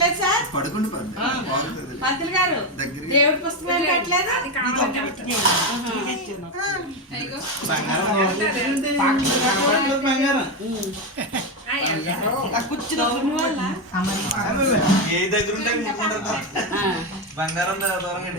పెట్టలేదు సార్. పడుకుండి పంతులు గారు దేవుడి పుస్తకం పెట్టలేదు. ఏ దగ్గర ఉంటే బంగారం దూరంగా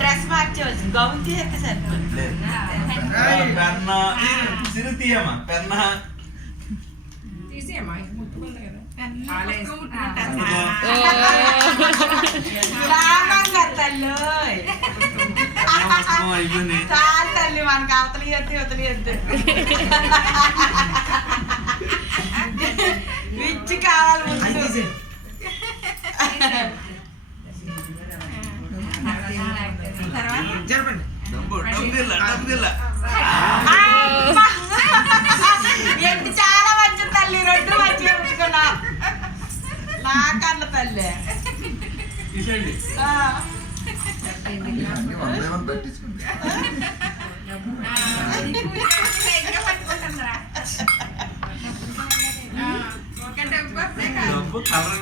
డ్రెస్ మార్చవచ్చు, గౌన్ చేస్తే సరిపోతుంది. పెన్న సిరు తీయమ్మా, పెన్న తల్లి తల్లి మనకి అవతలి ఎత్తి వదిలి ఎద్దు విచ్చి కావాలి ముందు. ఎట్టి చాలా మంచి తల్లి, రెండు మంచిగా ఉంచుకున్నా నాకన్న తల్లి.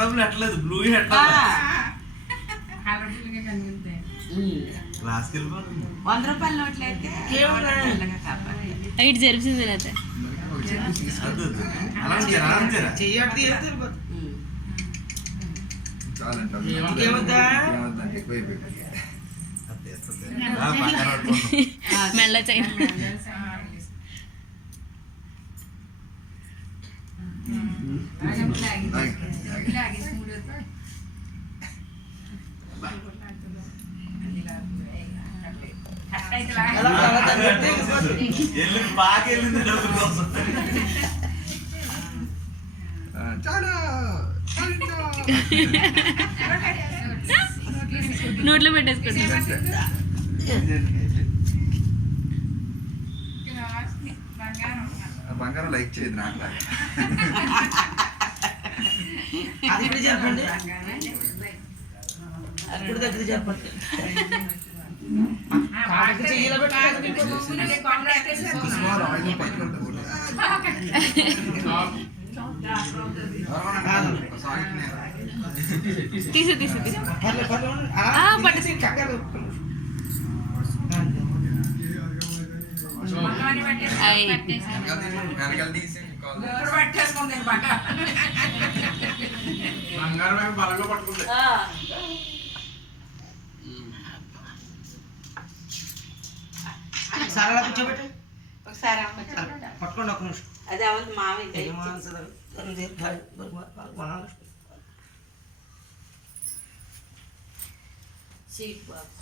డబ్బులు ఎట్లేదు, బ్లూ హెడ్ క్లాస్కి వెళ్ళిపోతుంది. 100 రూపాయల నోట్లు అయితే ఇటు జరిపించింది అయితే మెల్ల చైన్ బాగా వెళ్ళింది డబ్బుల కోసం. నోట్లో పెట్టేసుకుంటా. బంగారం లైక్ చేయదు నాకు. అది ఇప్పుడు చెప్పండి, ఇప్పుడు దగ్గర చెప్పండి. తీసు తీసు తీసు బంగారం బలంగా పట్టుకుంది. ఒకసారి అలా కూర్చోబెట్టి ఒకసారి పట్టుకోండి ఒక నిమిషం. అదే అవును మామయ్య సీట్ బాక్స్